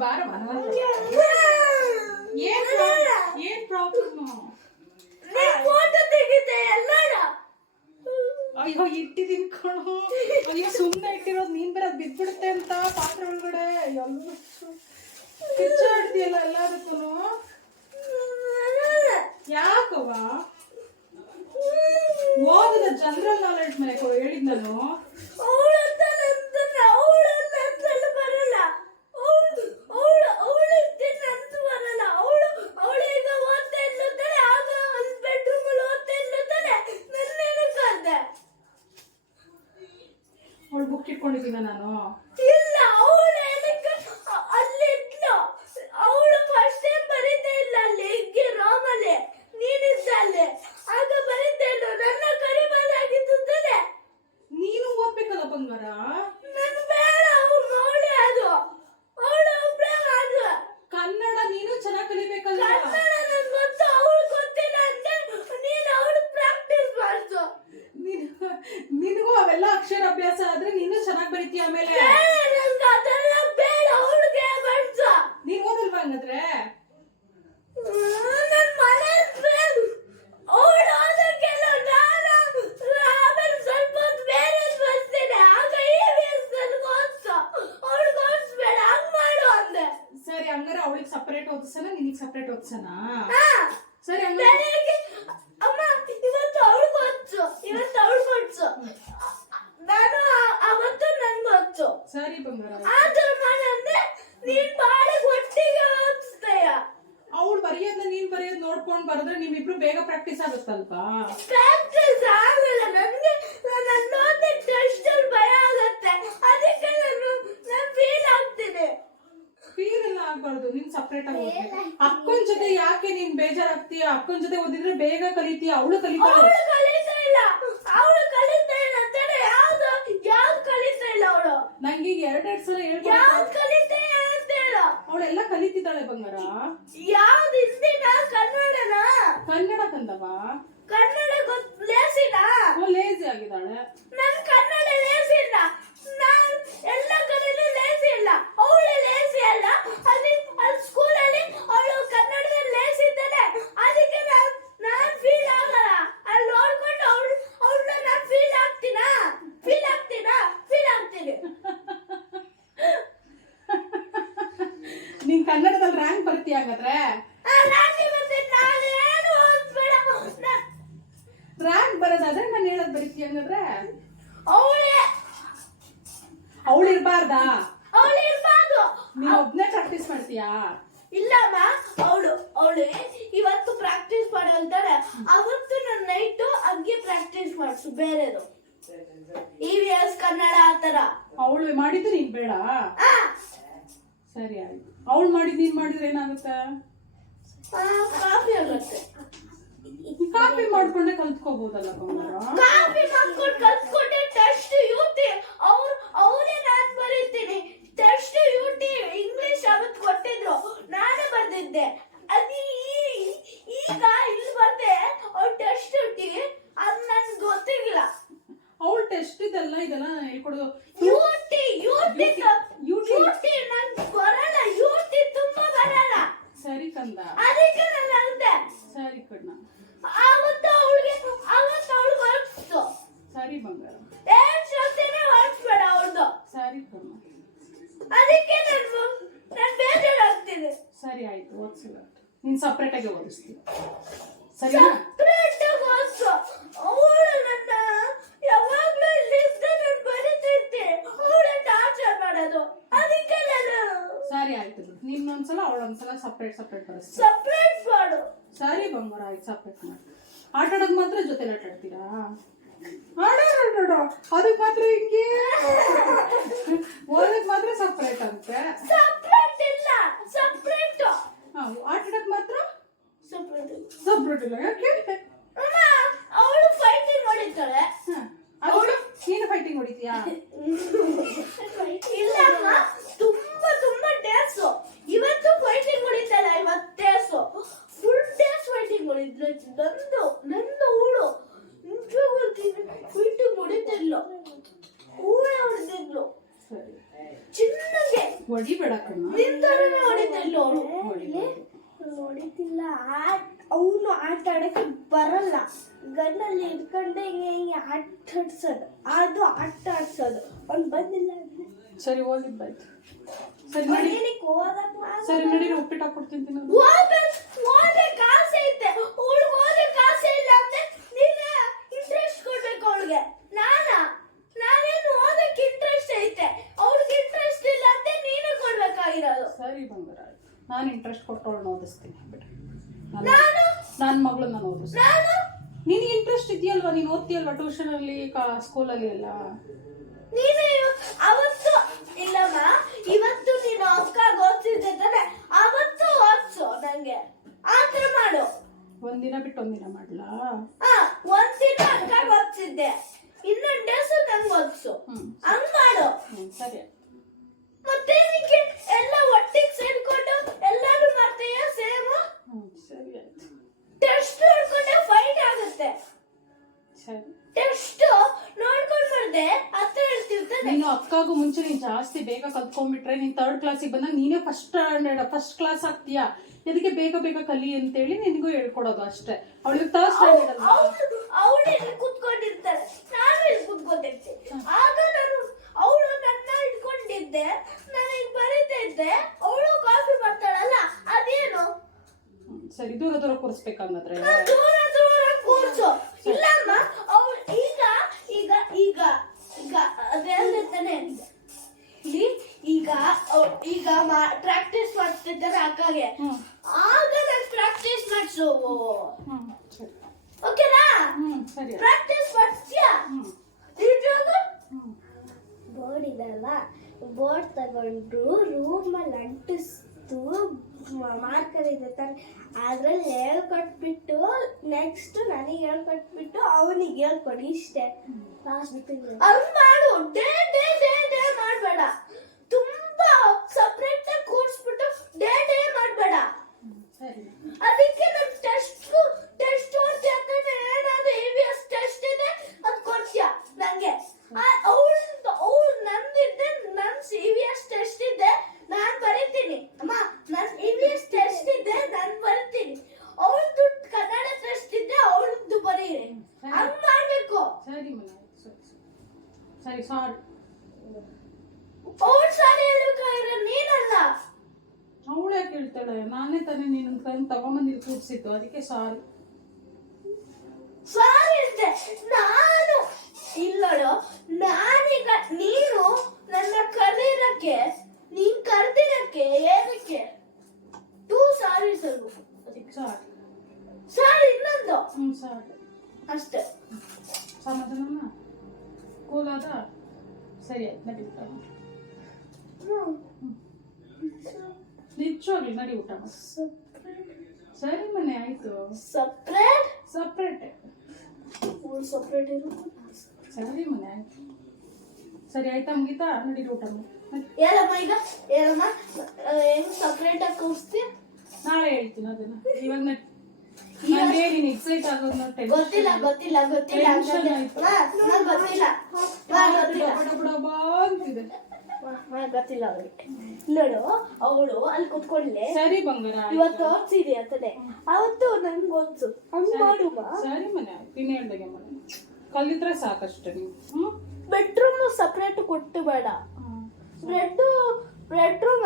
ಬಾರ ಏನ್ problem? Photo ತೆಗಿತೆ ಎಲ್ಲಾರ. ಅಯ್ಯೋ ಇಟ್ಟಿದ್ದೀನಿ ಕಣೋ. ಅಯ್ಯೋ ಸುಮ್ಮನೆ ಇಟ್ಟಿರೋದು, ನೀನ್ ಬೇರೆ ಬಿದ್ಬಿಡುತ್ತೆ ಅಂತ ಪಾತ್ರೆ ಒಳಗಡೆ. ಎಲ್ಲ ಕಿಚ್ಚಾಡ್ತೀಯಲ್ಲ ಎಲ್ಲದಕ್ಕೂ. ಯಾಕವ್ವ? ಓದಿದ ಜನರಲ್ ನಾಲೆಡ್ಜ್ ಮೇಲೆ ಹೇಳಿದ್ ನಾನು. ಅವಳು ಬುಕ್ ಇಟ್ಕೊಂಡಿದ್ದೀನ ನಾನು? ಇಲ್ಲ, ಅಲ್ಲಿ ಅವಳು ಫಸ್ಟ್ ಟೈಮ್ ಬರೀತಾ ಇಲ್ಲ ಅಲ್ಲಿ ರಾಮಲ್ಲಿ ನೀನಿದ್ದ ಅಲ್ಲಿ ಆಗ ಬರೀತಾ ಇಲ್ಲ. ನನ್ನ ಕರಿಬಾರಾಗಿತ್ತು ತಾನೆ. ನೀನು ಓದ್ಬೇಕಲ್ಲ ಬಂಗಾರ. ನನ್ ಬೇಡ, ಅವ್ರು ನೋಡಿ ಅದು ಅವಳು ಒಬ್ಳೆ ಮಾಡು. ಕನ್ನಡ ನೀನು ಚೆನ್ನಾಗಿ ಕಲಿಬೇಕಲ್ಲ. ಕನ್ನಡ ನನ್ ಗೊತ್ತು, ಅವಳು ಗೊತ್ತಿಲ್ಲ ಅಂದ್ರೆ ನೀನು ಅವಳು ಪ್ರಾಕ್ಟೀಸ್ ಮಾಡ್ಸು. ನಿನಗೂ ಅವೆಲ್ಲ ಅಕ್ಷರ ಅಭ್ಯಾಸ ಆದ್ರೆ ನೀನು ಚೆನ್ನಾಗಿ ಬರೀತೀಯ. ಆಮೇಲೆ ಅದೆಲ್ಲ ಬೇಡ, ಅವಳಿಗೆ ಮಾಡ್ಸು. ನೀನ್ ಓದಲ್ವಾ ಹಂಗಾದ್ರೆ? ನನ್ ಮನೆ ಅವಳು ಓದಕ್ಕೆಲ್ಲ ನಾನು ಆಮೇಲೆ ಸ್ವಲ್ಪ ಹೊತ್ತು ಬೇರೆ ಬರ್ತೀನಿ. ಆಗ ಓದ್ಸು, ಅವಳಿಗೆ ಓದಿಸ್ಬೇಡ, ಹಂಗ್ ಮಾಡು ಅಂದೆ. ಸರಿ ಹಂಗಾರೆ ಅವಳಿಗೆ ಸಪರೇಟ್ ಓದಿಸೋಣ, ನಿನಗೆ ಸಪರೇಟ್ ಓದಿಸೋಣ. ಹಾ ಸರಿ ಹಂಗಾರೆ ಅಮ್ಮ ಇವತ್ತು ಅವಳಿಗೆ ಓದಿಸು, ಇವತ್ತು ಅವಳಿಗೆ ಓದಿಸು, ನಾನು ಅವತ್ತು ನನ್ಗೆ ಓದಿಸು. ಸರಿ ಬಂಗಾರ. ಆತರ ಮಾಡಂದ್ರೆ ನೀನ್ ಬಾಳಿಗೆ ಒಟ್ಟಿಗೆ ಓದಿಸ್ತೀಯ. ಅವಳು ಬರೆಯೋದನ್ನ ನೀನ್ ಬರೆಯೋದ್ ನೋಡ್ಕೊಂಡ್ ಬರೆದ್ರೆ ನಿಮ್ಮಿಬ್ರು ಬೇಗ ಪ್ರಾಕ್ಟೀಸ್ ಆಗುತ್ತಲ್ವಾ? ಪ್ರಾಕ್ಟೀಸ್ ಆಗಲ್ಲ ನನಗೆ. ನನ್ನ ಓದಿ ಟೆಸ್ಟ್ ಅಲ್ಲಿ ಭಯ ಆಗುತ್ತೆ, ಅದಕ್ಕೆ ನಾನು ಫೀಲ್ ಆಗ್ತೀನಿ. ಫೀಲ್ ಎಲ್ಲ ಆಗ್ಬಾರ್ದು, ನೀನ್ ಸಪರೇಟ್ ಆಗಿ ಓದ್ಬೇಕು. ಅಕ್ಕನ ಜೊತೆ ಯಾಕೆ ನೀನ್ ಬೇಜಾರಾಗ್ತೀಯ? ಅಕ್ಕನ ಜೊತೆ ಓದಿದ್ರೆ ಬೇಗ ಕಲಿತೀಯ, ಅವಳು ಕಲಿತಾಳೆ. ಅವಳು ಕಲಿತಾ ಇಲ್ಲ, ಅವಳು ಕಲಿತಾ ಇಲ್ಲ ಅಂತಾನೆ. ಯಾವ್ದು ಕಲಿತಾ ಇಲ್ಲ ಅವಳು? ನಂಗೆ ಎರಡೆರಡು ಸಲ ಹೇಳ್ಕೊಡ. ಯಾವ್ದು ಕಲಿತಾ ಇಲ್ಲ ಅಂತ ಹೇಳು. ಅವಳೆಲ್ಲ ಕಲಿತಿದ್ದಾಳೆ ಬಂಗಾರ. ಯಾವ್ದು ಹಿಂದಿನ ಕನ್ನಡನ? ಕನ್ನಡ ತಂದವ. ಕನ್ನಡ ಲೇಸಿನ? ಲೇಜಿ ಆಗಿದ್ದಾಳೆ. ನನ್ ಕನ್ನಡ ಲೇಸಿ ಇಲ್ಲ, ನಾನ್ ಎಲ್ಲ ಕಡೆನೂ ಲೇಸಿ ಇಲ್ಲ. ಅವಳು ಲೇಸಿ ಅಲ್ಲ, ಅಲ್ಲಿ ಸ್ಕೂಲಲ್ಲಿ ಅವಳು ಕನ್ನಡದಲ್ಲಿ ಲೇಸಿ ಇದ್ದಾನೆ, ಅದಕ್ಕೆ ನಾನ್ ಫೀಲ್ ಆಗಲ್ಲ. ಅಲ್ಲಿ ನೋಡ್ಕೊಂಡು ಅವಳನ್ನ ನಾನ್ ಫೀಲ್ ಆಗ್ತೀನಿ. ನೀನ್ ಕನ್ನಡದಲ್ಲಿ ರ್ಯಾಂಕ್ ಬರ್ತೀಯ ಹಾಗಾದ್ರೆ? ರ್ಯಾಂಕ್ ಬರೋದಾದ್ರೆ ನಾನು ಹೇಳೋದ್ ಬರೀತೀಯ ಹಂಗಾದ್ರೆ? ಅವಳು ಇರ್ಬಾರ್ದಾ? ನೀನ್ ಒಬ್ನೇ ಪ್ರಾಕ್ಟೀಸ್ ಮಾಡ್ತೀಯಾ? ಇಲ್ಲಮ್ಮ, ಅವಳು ಇವತ್ತು ಪ್ರಾಕ್ಟೀಸ್ ಮಾಡು ಅಂತಾಳೆ. ಅವತ್ತು ನನ್ನ ನೈಟ್ ಹಂಗೆ ಪ್ರಾಕ್ಟೀಸ್ ಮಾಡಿಸು ಬೇರೆದು, EVS ಕನ್ನಡ ಆತರ. ಅವಳು ಮಾಡಿದ್ದು ನೀನ್ ಬೇಡ? ಸರಿ ಆಯ್ತು. ಅವಳು ಮಾಡಿದ್ ನೀನ್ ಮಾಡಿದ್ರೆ ಏನಾಗುತ್ತೆ? ಕಾಫಿ ಆಗುತ್ತೆ. ಕಾಪಿ ಮಾಡ್ಕೊಂಡೆ ಕಲ್ತ್ಕೋಬಹುದಲ್ಲ ಬಂಗಾರ? ಕಾಪಿ ಮಾಡ್ಕೊಂಡು ಕಲ್ತ್ಕೊಂಡೆ ಟೆಸ್ಟ್ ಯುಟಿ ಅವರೇ ನಾನು ಬರೀತೀನಿ. ಟೆಸ್ಟ್ ಯುಟಿ ಇಂಗ್ಲಿಷ್ ಅವತ್ತು ಕೊಟ್ಟಿದ್ರು, ನಾನೇ ಬರ್ದಿದ್ದೆ. ಅದು ಈಗ ಇಲ್ಲಿ ಬರ್ದೆ. ಅವ್ರು ಟೆಸ್ಟ್ ಯುಟಿ ಅದು ನನ್ಗೆ ಗೊತ್ತಿಲ್ಲ. ಅವಳು ಟೆಸ್ಟ್ ಇದೆಲ್ಲ ಹೇಳ್ಕೊಡೋದು. ಯುಟಿ ನನ್ಗೆ ಬರಲ್ಲ, ಯುಟಿ ತುಂಬಾ ಬರಲ್ಲ. ಸರಿ ಕಂದ, ಅದಕ್ಕೆ ನಾನು ಅಂದೆ. ಸರಿ ಕಣ್ಣ. ಅವತ್ತು ಅವಳಿಗೆ ಹೊರಡ್ಸು. ಸರಿ ಬಂಗಾರ. ಏನ್ ಶಕ್ತಿನೇ ಹೊರಡ್ಸ್ಬೇಡ ಅವಳ್ದು. ಸರಿ ಕಣ್ಣ. ಅದಕ್ಕೆ ನಾನು ಬೇಜಾರಾಗ್ತೀನಿ. ಸರಿ ಆಯ್ತು, ಓದಿಸಿಲ್ಲ. ನೀನ್ ಸಪ್ರೇಟ್ ಆಗಿ ಓದಿಸ್ತೀನಿ, ಸರಿ? ಸಪ್ರೇಟ್ ಆಗಿ ಓದಿಸು. ಅವಳು ನನ್ನ ಯಾವಾಗ್ಲೂ ಇಲ್ಲಿ ನಾನು ಬರೀತಿರ್ತೀನಿ, ಅವಳ ಟಾರ್ಚರ್ ಮಾಡೋದು. ಅದಕ್ಕೆ ನಾನು ಸರಿ ಆಯ್ತು. ನಿನ್ನೊಂದ್ಸಲ ಅವಳೊಂದ್ಸಲ ಸಪ್ರೇಟ್ ಬರೆಸ್ತೀನಿ. ಸಪ್ರೇಟ್ ಮಾಡು. ಸರಿ ಬಂಗಾರ ಆಯ್ತು, ಸಪ್ರೇಟ್ ಮಾಡಿ. ಆಟ ಆಡೋದು ಮಾತ್ರ ಜೊತೆಲಿ ಆಟ ಆಡ್ತೀರಾ? ಅದಕ್ಕೆ ಮಾತ್ರ ಹಿಂಗೆ, ಓದಕ್ ಮಾತ್ರ ಸಪ್ರೇಟ್ ಅಂತೆ. ಸಪ್ರೇಟ್ ಇಲ್ಲ, ಸಪ್ರೇಟ್. ಆಟ ಆಡಕ್ ಮಾತ್ರ ಸಪ್ರೇಟ್ ಇಲ್ಲ. ಯಾಕೆ? ಅವಳು ಫೈಟಿಂಗ್ ಹೊಡಿತಾಳೆ. ಅವಳು ನೀನು ಫೈಟಿಂಗ್ ಹೊಡಿತೀಯಾ? ಇಲ್ಲಮ್ಮ, ತುಂಬಾ ಡೇಸ್. ಇವತ್ತು ಫೈಟಿಂಗ್ ಹೊಡಿತಾಳೆ, ಇವತ್ತು ಡೇಸ್ ಫುಲ್ ಡೇಸ್ ಫೈಟಿಂಗ್ ಹೊಡಿದ್ಲು. ನಂದು ಅವಳು ಫೈಟಿಂಗ್ ಹೊಡಿತಿಲ್ಲ, ಅವಳೇ ಹೊಡೆದಿದ್ಲು. ಚಿನ್ನಗೆ ಹೊಡಿಬೇಡ ಕಣ್ಣ. ನಿಂತರ ಅವಳು ನೋಡಿತಿಲ್ಲ. ಅವನು ಆಟ ಆಡಕ್ಕೆ ಬರಲ್ಲ, ಗನ್ನಲ್ಲಿ ಇಟ್ಕೊಂಡೆ ಹಿಂಗೆ ಹಿಂಗೆ ಆಟ ಆಡ್ಸೋದು, ಅದು ಆಟ ಆಡ್ಸೋದು. ಅವ್ನು ಬಂದಿಲ್ಲ ಅಂದ್ರೆ ಸರಿ ಹೋಗಿದ್ದಾಯ್ತು. ಸರಿ ನಡಿ, ಸರಿ ನಡಿ, ಉಪ್ಪಿಟ್ಟು ಹಾಕೊಡ್ತೀನಿ. ಓದೆ ಕಾಸೆ ಐತೆ, ಅವಳಿಗೆ ಓದೆ ಕಾಸೆ ಇಲ್ಲ ಅಂದ್ರೆ ನೀನ ಇಂಟ್ರೆಸ್ಟ್ ಕೊಡ್ಬೇಕು ಅವಳಿಗೆ. ನಾನೇನು ಓದಕ್ಕೆ ಇಂಟ್ರೆಸ್ಟ್ ಐತೆ, ಅವಳಿಗೆ ಇಂಟ್ರೆಸ್ಟ್ ಇಲ್ಲ ಅಂತ ನೀನೇ ಕೊಡ್ಬೇಕಾಗಿರೋದು. ಸರಿ ಬಂಗಾರ, ನಾನು ಇಂಟ್ರೆಸ್ಟ್ ಕೊಟ್ಟವಳನ್ನ ಓದಿಸ್ತೀನಿ ಬಿಡು. ನಾನು ನನ್ನ ಮಗಳು ನಾನು ಓದಿಸ್ತೀನಿ. ನಿನ್ಗೆ ಇಂಟ್ರೆಸ್ಟ್ ಇದೆಯಲ್ವಾ, ನೀನು ಓದ್ತೀಯಲ್ವಾ ಟ್ಯೂಷನ್ ಅಲ್ಲಿ, ಸ್ಕೂಲಲ್ಲಿ ಎಲ್ಲ. ನೀನು ಅವತ್ತು ಇಲ್ಲಮ್ಮ, ಇವತ್ತು ನೀನು ಅಕ್ಕ ಓದ್ತಿದ್ದೆ ತಾನೆ, ಅವತ್ತು ಓದ್ಸು ನಂಗೆ. ಆತರ ಮಾಡು. ಒಂದಿನ ಬಿಟ್ಟು ಒಂದಿನ ಮಾಡ್ಲಾ? ಒಂದಿನ ಅಕ್ಕ ಓದ್ಸಿದ್ದೆ, ಇನ್ನೊಂದು ಡೇಸ್ ನಂಗೆ ಓದ್ಸು. ಹಂಗ್ ಮಾಡು. ಸರಿ. ಮತ್ತೆ ನಿಂಗೆ ಎಲ್ಲ ಒಟ್ಟಿಗೆ ಸೇರ್ಕೊಂಡು ಎಲ್ಲಾರು ಮಾಡ್ತೀಯ ಸೇಮ್? ಸರಿ ಆಯ್ತು. ಟೆಸ್ಟ್ ನೋಡ್ಕೊಂಡೆ ಫೈಟ್ ಆಗುತ್ತೆ. ಸರಿ. ಟೆಸ್ಟ್ ನೋಡ್ಕೊಂಡ್ ಬರ್ದೆ ಹತ್ರ ಇರ್ತಿರ್ತಾನೆ. ನೀನು ಅಕ್ಕಾಗೂ ಮುಂಚೆ ನೀನ್ ಜಾಸ್ತಿ ಬೇಗ ಕಲ್ತ್ಕೊಂಡ್ಬಿಟ್ರೆ ನೀನ್ 3rd ಕ್ಲಾಸಿಗೆ ಬಂದಾಗ ನೀನೇ ಫಸ್ಟ್ ಕ್ಲಾಸ್ ಆಗ್ತೀಯಾ. ಇದಕ್ಕೆ ಬೇಗ ಬೇಗ ಕಲಿ ಅಂತೇಳಿ ನಿನ್ಗೂ ಹೇಳ್ಕೊಡೋದು ಅಷ್ಟೇ. ಅವಳಿಗೆ 3rd ಸ್ಟ್ಯಾಂಡರ್ಡ್ ಅಲ್ವಾ? ಅವಳು ಇಲ್ಲಿ ಕುತ್ಕೊಂಡಿರ್ತಾರೆ, ನಾನು ಇಲ್ಲಿ ಕುತ್ಕೊಂಡಿರ್ತೀನಿ. ಆಗ ಅವಳು ನನ್ನ ಇಟ್ಕೊಂಡಿದ್ದೆ, ನನಗೆ ಬರೀತಾ ಇದ್ದೆ, ಅವಳು ಕಾಫಿ ಮಾಡ್ತಾಳಲ್ಲ, ಅದೇನು? ಸರಿ, ದೂರ ದೂರ ಕೂರಿಸ್ಬೇಕಂದ್ರೆ ದೂರ ದೂರ ಕೂರ್ಸು. ಇಲ್ಲಮ್ಮ, ಅವಳು ಈಗ ಈಗ ಈಗ ಈಗ ಅದೇ ತಾನೆ ಈಗ ಪ್ರಾಕ್ಟೀಸ್ ಮಾಡ್ತಿದ್ದಾರೆ ಅಕ್ಕಗೆ. ಆಗ ನಾನು ಪ್ರಾಕ್ಟೀಸ್ ಮಾಡಿಸು. ಓಕೆನಾ? ಸರಿ. ಪ್ರಾಕ್ಟೀಸ್ ಮಾಡ್ತೀಯಾ? ಬೋರ್ಡ್ ಇದಲ್ಲ, ಬೋರ್ಡ್ ತಗೊಂಡು ರೂಮಲ್ಲಿ ಅಂಟಿಸ್ತು ಮಾರ್ಕರ್ ಇದೆ ತಾನೆ, ಅದ್ರಲ್ಲಿ ಹೇಳ್ಕೊಟ್ಬಿಟ್ಟು ನೆಕ್ಸ್ಟ್ ನನಗೆ ಹೇಳ್ಕೊಟ್ಬಿಟ್ಟು ಅವನಿಗೆ ಹೇಳ್ಕೊಡಿ. ಇಷ್ಟೇ. ಹಂಗ್ ಮಾಡು. ಡೇ ಡೇ ಡೇ ಡೇ ಮಾಡ್ಬೇಡ. ತುಂಬಾ ಸಪ್ರೇಟ್ ಆಗಿ ಕೂರ್ಸ್ಬಿಟ್ಟು ಡೇ ಡೇ ಮಾಡ್ಬೇಡ. ಅದಕ್ಕೆ ನಾನು ಟೆಸ್ಟ್ ಓದ್ತಿ ಯಾಕಂದ್ರೆ ಏನಾದ್ರು EVS ಟೆಸ್ಟ್ ಇದೆ ಅದು ಕೊಡ್ತೀಯ ನಂಗೆ. ಅವಳು ನಂದಿದ್ದೆ, ನನ್ EVS ಟೆಸ್ಟ್ ಇದೆ ನಾನ್ ಬರೀತೀನಿ. ಅಮ್ಮ ನನ್ EVS ಟೆಸ್ಟ್ ಇದೆ ನಾನ್ ಬರೀತೀನಿ. ಅವಳದು ಕನ್ನಡ ಟೆಸ್ಟ್ ಇದೆ ಅವಳದ್ದು ಬರೀರಿ. ಹಂಗ್ ಮಾಡ್ಬೇಕು. ಸರಿ ಸಾರಿ. ಅವಳು ಸಾರಿ ಹೇಳ್ಬೇಕಾಗಿರೋ ನೀನಲ್ಲ. ಅವಳು ಯಾಕೆ ಹೇಳ್ತಾಳೆ? ನಾನೇ ತಾನೇ ನೀನು ತಗೊಂಬಂದಿದ್ದು ಕೂಡ್ಸಿತ್ತು, ಅದಕ್ಕೆ ಸಾರಿ. ಸಾರಿ ಅಂತೆ ನಾನು ಇಲ್ಲೋ. ನಾನೀಗ ನೀನು ನನ್ನ ಕರೀರಕ್ಕೆ, ನೀನ್ ಕರ್ದಿರಕ್ಕೆ ಏನಕ್ಕೆ 2 ಸಾರಿ ಹೇಳ್ಬೇಕು. ಅದಕ್ಕೆ ಸಾರಿ. ಸಾರಿ ಇನ್ನೊಂದು. ಸಾರಿ ಅಷ್ಟೇ. ಸಮಾಧಾನ ಕೂಲಾದ? ಸರಿ ಆಯ್ತು, ನಡಿ ಊಟ ಮಾಡಿ. ನಿಜವಾಗ್ಲಿ ನಡಿ ಊಟ ಮಾಡಿ. ಸರಿ ಮನೆ ಆಯ್ತು. ಸಪ್ರೇಟ್ ಇರು. ಸರಿ ಮನೆ ಆಯ್ತು. ಸರಿ ಆಯ್ತಾ ಮುಗೀತಾ? ನಡಿ ಊಟ ಮಾಡಿ. ಹೇಳಮ್ಮ ಈಗ ಹೇಳಮ್ಮ, ಹೆಂಗ್ ಸಪ್ರೇಟ್ ಆಗಿ ಕೂರಿಸ್ತೀಯ? ನಾಳೆ ಹೇಳ್ತೀನಿ ಅದನ್ನ. ಇವಾಗ ನನಗೆ ನೀನು ಎಕ್ಸೈಟ್ ಆಗೋದು ನೋಡಿ. ಗೊತ್ತಿಲ್ಲ ಗೊತ್ತಿಲ್ಲ ಅವ್ರಿಗೆ. ನೋಡು, ಅವಳು ಅಲ್ಲಿ ಕುತ್ಕೊಳ್ಳೆ. ಸರಿ ಬಂಗಾರ, ಇವತ್ತು ಓದ್ಸಿದಿ ಅಂತದೆ, ಅವತ್ತು ನನ್ಗೆ ಓದ್ಸು. ಹಂಗ್ ಮಾಡುವ. ಸರಿ ಮನೆ ನೀನ್ ಹೇಳ್ದಾಗೆ ಮನೆ ಕಲಿತ್ರೆ ಸಾಕಷ್ಟೇ. ನೀವು ಬೆಡ್ರೂಮ್ ಸಪ್ರೇಟ್ ಕೊಟ್ಟು ಬೇಡ. ಬೆಡ್ರೂಮ್